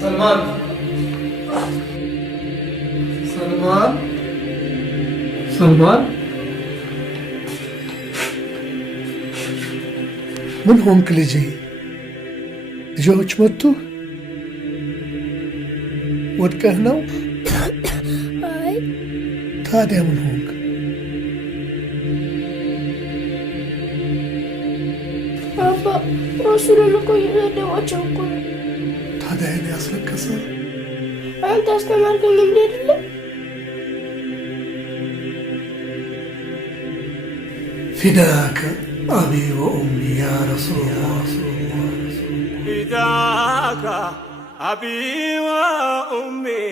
سلمان سلمان سلمان من هونك لجي ልጆች መጡ ወድቀህ ነው? አይ ታዲያ ምን ሆንክ? አባ ረሱልን እኮ እየሰደቧቸው እኮ ነው። ታዲያ እኔ ያስለቀሰ አንተ አስተማርከኝ እንዴ አይደለም? ፊዳከ አቢ ወኡሚ ያ ረሱላላህ فداك أبي وأمي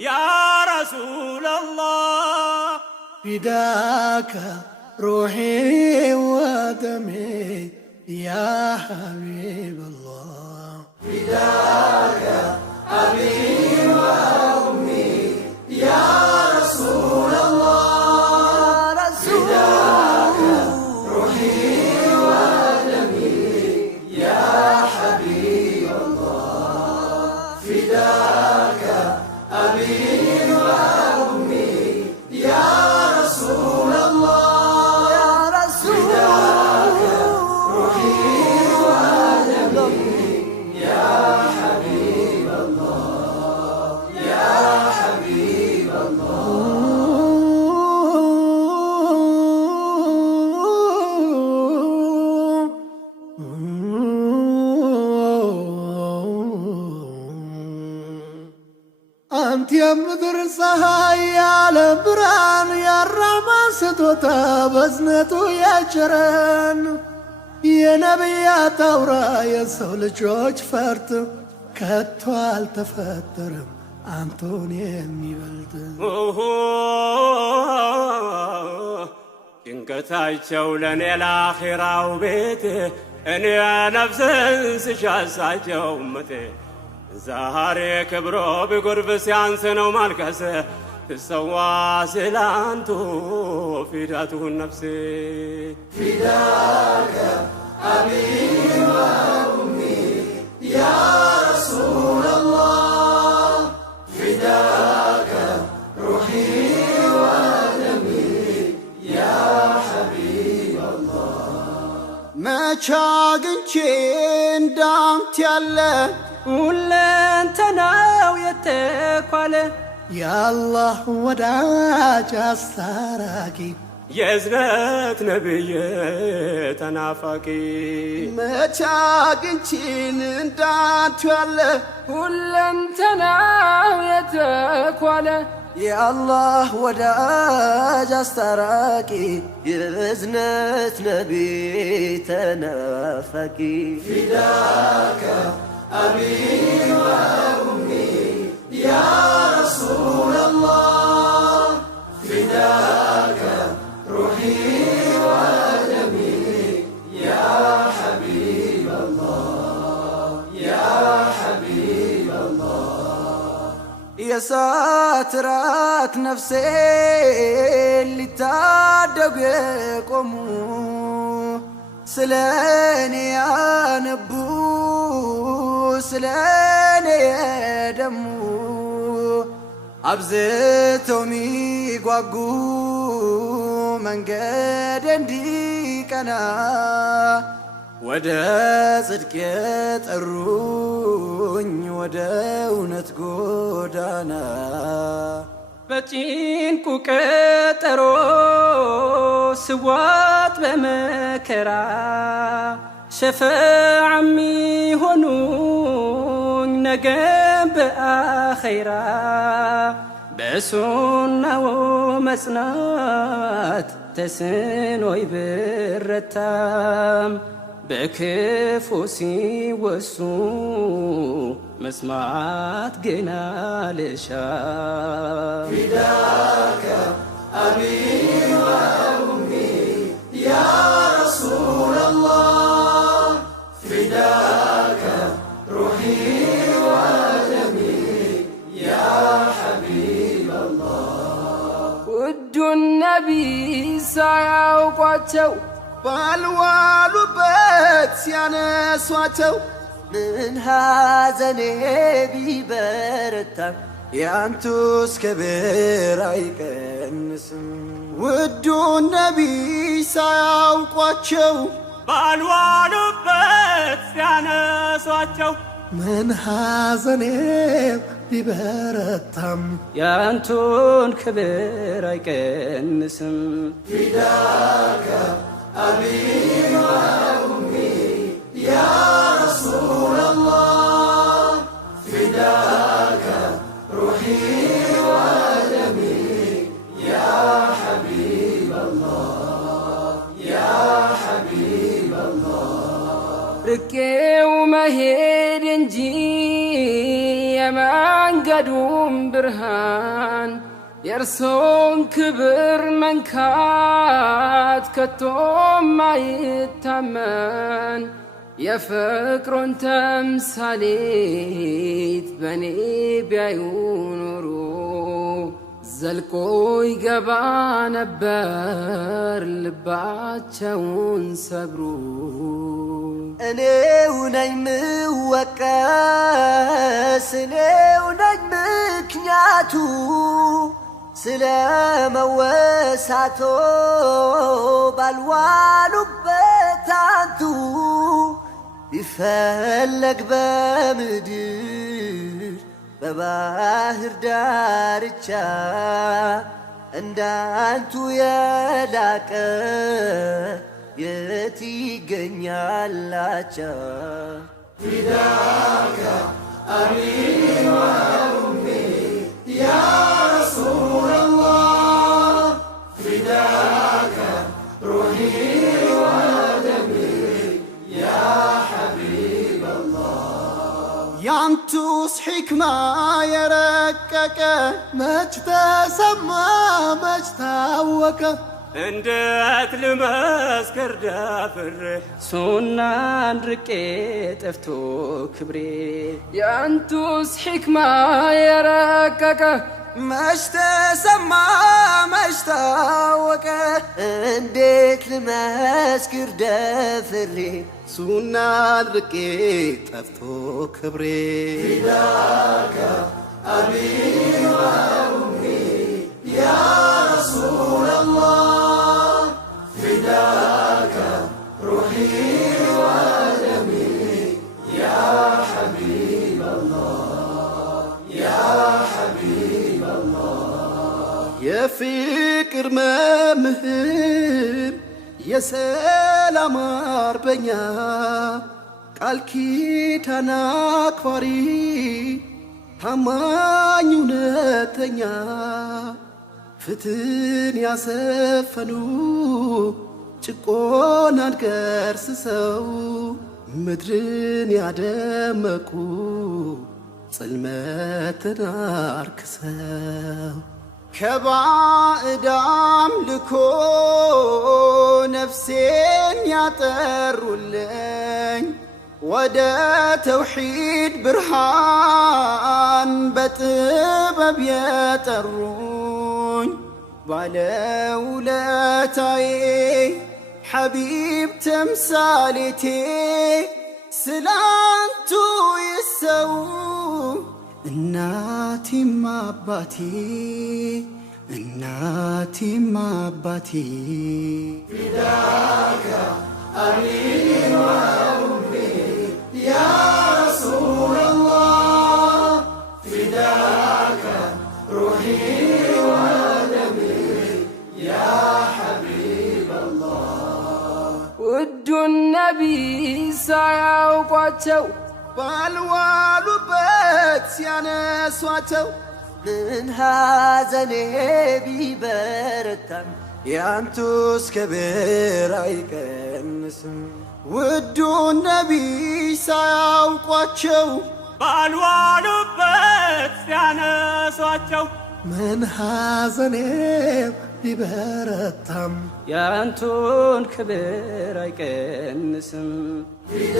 يا رسول الله فداك روحي ودمي يا حبيب الله فداك أبي وأمي يا رسول الله فداك روحي ودمي يا حبيب الله فداك أبي وأمي يا رسول الله يا رسول فداك روحي ودمي يا حبيب الله يا حبيب አንተ የምድር ፀሐይ ያለ ብርሃን ያራማ ስጦታ በዝነቱ ያጭረን የነቢያት አውራ የሰው ልጆች ፈርጥ ከቶ አልተፈጠረም አንተን የሚበልጥ ጭንቀታቸው ለእኔ ለአኺራው ቤት እኔ ነፍስን ስሻሳቸው እመቴ ዛሬ ክብሮ ቢጎርፍ ሲያንስ ነው ማልቀስ ትሰዋ ስላንቱ ፊዳቱን ነፍሴ ፊዳከ አቢ ወኡሚ ያ ረሱለላህ ፊዳከ ሩሒ ወደሚ ያ ሐቢበላህ መቼ አግኝቼ እንዳንተ ያለ ሁለንተናው የተኳለ የአላህ ወዳጅ አስታራቂ የእዝነት ነብይ ተናፋቂ መቼ አግኝቼን እንዳንተ ያለ ሁለንተናው የተኳለ የአላህ ወዳጅ አስታራቂ የእዝነት ነቢይ ተናፋቂ ፊዳከ አቢ ወኡሚ ያ ረሱለላህ ፊዳከ ሩሒ ወደሚ ያ ሐቢበላህ ያ ሐቢበላህ የእሳት ራት ነፍሴ ሊታደጉ የቆሙ ስለኔ ያነቡ ስለኔ የደሙ አብዝተው ሚጓጉ መንገድ እንዲቀና ወደ ጽድቅ የጠሩኝ ወደ እውነት ጎዳና በጭንቁ ቀጠሮ ስዋት በመከራ ሸፈዓ ሚሆኑኝ ነገም በአኸይራ በሱናው መጽናት ተስኖይ ብረታም በክፉ ሲወሱ መስማት ግን አልሻም ፊዳከ አቢ ወኡሚ ያ ረሱለላህ ፊዳከ ሩሒ ወደሚ ያ ሐቢበላህ ውዱን ነቢይ ሳያውቋቸው ባልዋሉበት ሲያነሷቸው ምን ሐዘኔ ቢበረታም ያንቱስ ክብር አይቀንስም። ውዱን ነቢይ ሳያውቋቸው ባልዋሉበት ሲያነሷቸው ምን ሐዘኔ ቢበረታም ያንቱን ክብር አይቀንስም። ፊዳከ አቢ ወኡሚ ያ ረሱለላህ ፊዳከ ሩሒ ወደሚ ያ ሐቢበላህ ያ ሐቢበላህ ርቄው መሄድ እንጂ የመንገዱም ብርሃን የእርሶን ክብር መንካት ከቶም አይታመን። የፍቅሮን ተምሳሌት በኔ ቢያዩ ኖሮ ዘልቆ ይገባ ነበር ልባቸውን ሰብሮ። እኔው ነኝ ምወቀስ እኔው ነኝ ምክንያቱ ስለ መወሳቶ ባልዋሉበት አንቱ ቢፈለግ በምድር በባህር ዳርቻ እንዳንቱ የላቀ የት ይገኛላቻ። ፊዳከ አቢ ወኡሚ ያ ረሱለላህ ፊዳከ ሩሒ ወደሚ ያ ሐቢበላህ ያንቱስ ሕክማ የረቀቀ መች ተሰማ መች ታወቀ። እንዴት ልመስክር ደፍሬ ሱናን ርቄ ጠፍቶ ክብሬ ያንቱስ ሕክማ የረቀቀ መች ተሰማ መች ታወቀ። እንዴት ልመስክር ደፍሬ ሱናን ርቄ ጠፍቶ ክብሬ። ፊዳከ አቢ ወኡሚ ያ ረሱለላህ ፊዳከ ሩሒ ወደሚ ያ ሐቢበላህ ያ ሐቢበላህ የፍቅር መምህር የሰላም አርበኛ ቃል ኪዳን አክባሪ ታማኝ እውነተኛ ፍትህን ያሰፈኑ ጭቆናን ገርስሰው ምድርን ያደመቁ ጽልመትን አርክሰው ከባዕድ አምልኮ ነፍሴን ያጠሩልኝ ወደ ተውሒድ ብርሃን በጥበብ የጠሩኝ ባለውለታዬ ሐቢብ ተምሳሌቴ ስላንቱ ይሰው እናቴም አባቴ እናቴም አባቴ። ፊዳከ አቢ ወኡሚ ያ ረሱለላህ ፊዳከ ሩሒ ወደሚ ያ ሐቢበላህ ውዱን ነቢይ ሳያውቋቸው ባልዋሉበት ሲያነሷቸው ምን ሐዘኔ ቢበረታም ያንቱስ ክብር አይቀንስም። ውዱን ነቢይ ሳያውቋቸው ባልዋሉበት ሲያነሷቸው ምን ሐዘኔ ቢበረታም ያንቱን ክብር አይቀንስም። ፊዳ